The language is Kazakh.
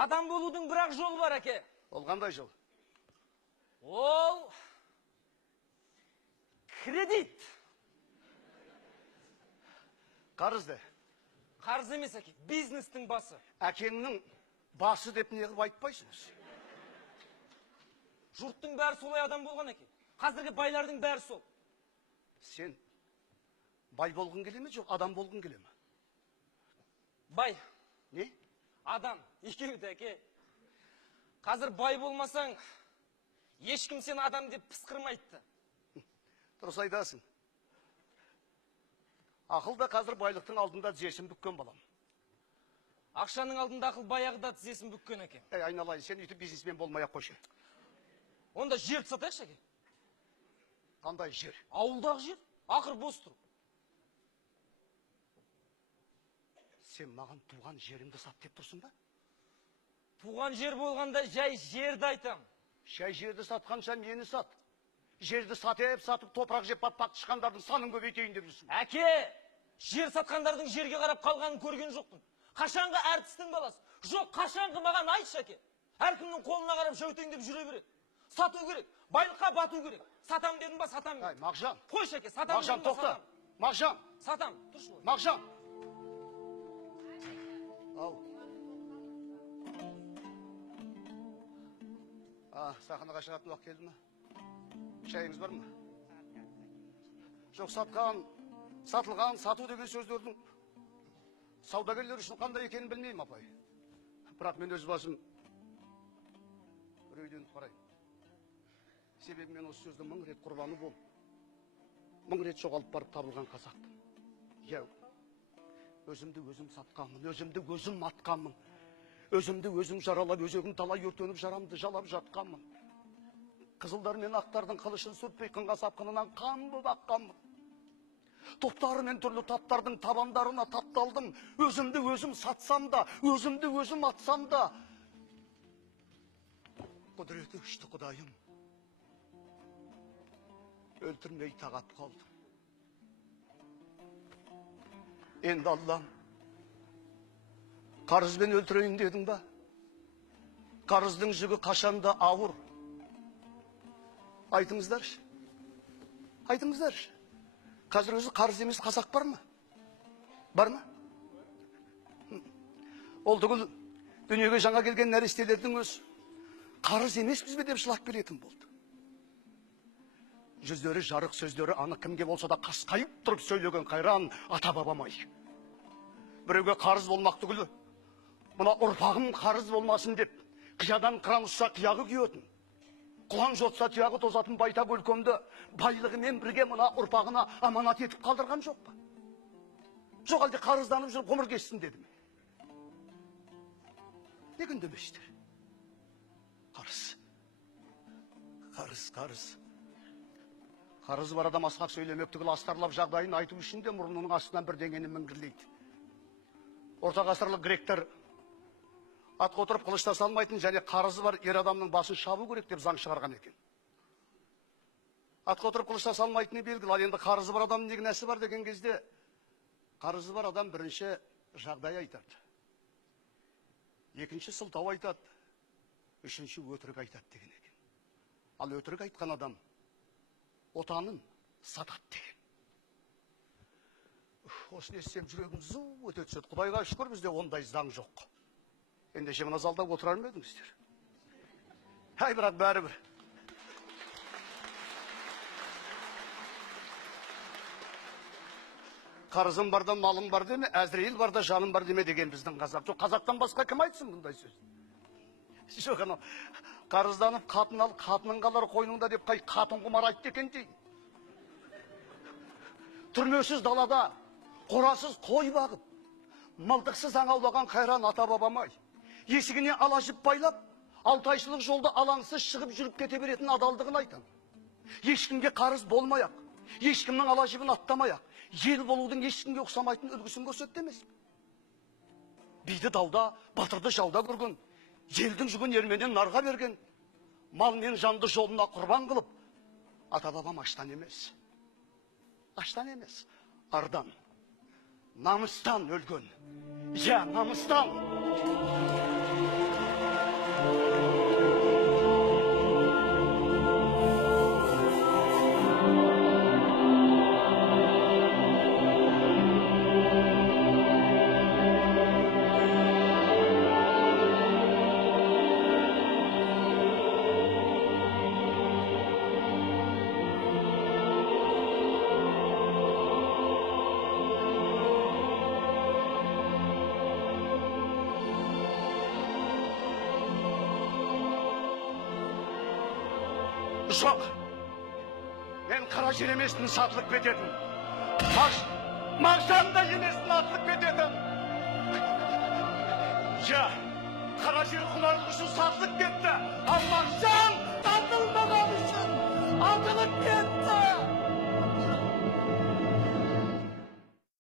Адам болудың бірақ жолы бар әке. Ол қандай жол? Ол кредит. Қарызды. Қарыз емес әке, бизнестің басы. Әкеңнің басы деп не қылып айтпайсыңыз? Жұрттың бәрі солай адам болған әке. Қазіргі байлардың бәрі сол. Сен бай болғың келе ме, жоқ адам болғың келе ме? Бай. Не? Адам. Екеуі де әке. Қазір бай болмасаң, ешкім сен адам деп пысқырмайды. Дұрыс айтасың. Ақыл да қазір байлықтың алдында тізесін бүккен балам. Ақшаның алдында ақыл баяғы да тізесін бүккен әке. Айналайын, сен үйтіп бизнесмен болмай-ақ қойшы. Онда жерді сатайықшы әке. Қандай жер? Ауылдағы жер. Ақыр бос тұр. Сен маған туған жеріңді сат деп тұрсың ба? Туған жер болғанда жай жерді айтам. Шай жерді сатқанша мені сат. Жерді сатып, топырақ жеп бат тышқандардың санын көбейтейін деп жүрсің. Әке, жер сатқандардың жерге қарап қалғанын көрген жоқпын. Қашанғы әртістің баласы? Жоқ, қашанғы маған айтшы әке. Әркімнің қолына қарап жәутеңдеп жүре береді. Сату керек, байлыққа бату керек. Сатам дедің ба, сатам. Мағжан. Қойшы әке, сатам. Мағжан, тоқта. Мағжан. Сатам, тұршы бол. Мағжан. Ал. Сақынаға шығатын уақыт келді ме? Шайыңыз бар ма? Жоқ, сатылған, сату деген сөздердің саудагерлер үшін қандай екенін білмеймін, апай. Бірақ мен өз басым үрейленіп қараймын. Себебі мен осы сөзді 1000 рет құрбаны болып, 1000 рет жоғалып барып табылған қазақпын. Яу, өзімді өзім сатқанмын, өзімді өзім атқанмын. Өзімді өзім жаралап, өзегім талай өртеніп, жарамды жалап жатқанмын. Қызылдар мен ақтардың қылышын сүртпей қынға сапқынынан қан боп аққанмын. Топтары мен түрлі таптардың табандарына тапталдым. Өзімді өзім сатсам да, өзімді өзім атсам да. Құдіреті күшті Құдайым, өлтірмей тағат қалдым. Енді Аллам, қарызбен өлтірейін дедің ба? Қарыздың жүгі қашанда ауыр. Айтыңыздаршы. Айтыңыздаршы. Қазір өзі қарыз емес қазақ бар ма? Бар ма? Ол түгіл дүниеге жаңа келген нәрестелердің өзі қарыз емес бізбе деп жылап келетін болды. Жүздері жарық, сөздері анық, кімге болса да қасқайып тұрып сөйлеген қайран ата-бабам-ай. Біреуге қарыз болмақ түгілі, мына ұрпағым қарыз болмасын деп, қиядан қыран ұшса қияғы күйетін, құлан жотса тұяғы тозатын байтақ өлкемді байлығымен бірге мына ұрпағына аманат етіп қалдырған жоқ па? Жоқ, әлде қарызданып жүріп ғұмыр кешсін деді ме? Не үндемейсіздер? Қарыз бар адам асқақ сөйлемек түгіл астарлап жағдайын айту үшін де мұрнының астынан бірдеңені міңгірлейді. Орта ғасырлық гректер атқа отырып қылышта салмайтын және қарызы бар ер адамның басын шабу керек деп заң шығарған екен. Атқа отырып қылышта салмайтыны белгілі, ал енді қарызы бар адамның не нәрсі бар деген кезде қарызы бар адам бірінші жағдай айтады, екінші сылтау айтады, үшінші өтірік айтады деген екен. Ал өтірік айтқан адам отанын сатады деген. Осыны естісем жүрегім зу өте түседі. Құдайға шүкір, бізде ондай заң жоқ. Ендеше мына залда отырар ма едіңіздер? Бірақ бәрібір. Қарызым барда малым бар деме, Әзірейіл барда жаным бар деме деген біздің қазақ. Жоқ, қазақтан басқа кім айтсын бұндай сөз? Жоқ, анау қарызданып қатын ал, қатының қалар қойныңда деп қай қатын құмар айтты екен дейін. Түрмесіз далада, қорасыз қой бағып, мылтықсыз аң аулаған қайран ата-бабам-ай. Есігіне алашып байлап, 6 айшылық жолды алаңсыз шығып жүріп кете беретін адалдығын айтам. Ешкімге қарыз болмай-ақ, ешкімнің алашыбын аттамай-ақ, ел болудың ешкімге ұқсамайтын үлгісін көрсетті емес. Биді дауда, батырды жауда көрген, елдің жүгін ерменен нарға берген, мал мен жанды жолына құрбан қылып, ата-бабам аштан емес, ардан, намыстан өлген. Я, намыстан. Жоқ, мен қара жер еместін, сатылып кететін. Мағжан да еместін, атылып кететін. Ja, қара жер құнарлық үшін сатылып кетті. Ал Мағжан атылмаған үшін атылып кетті.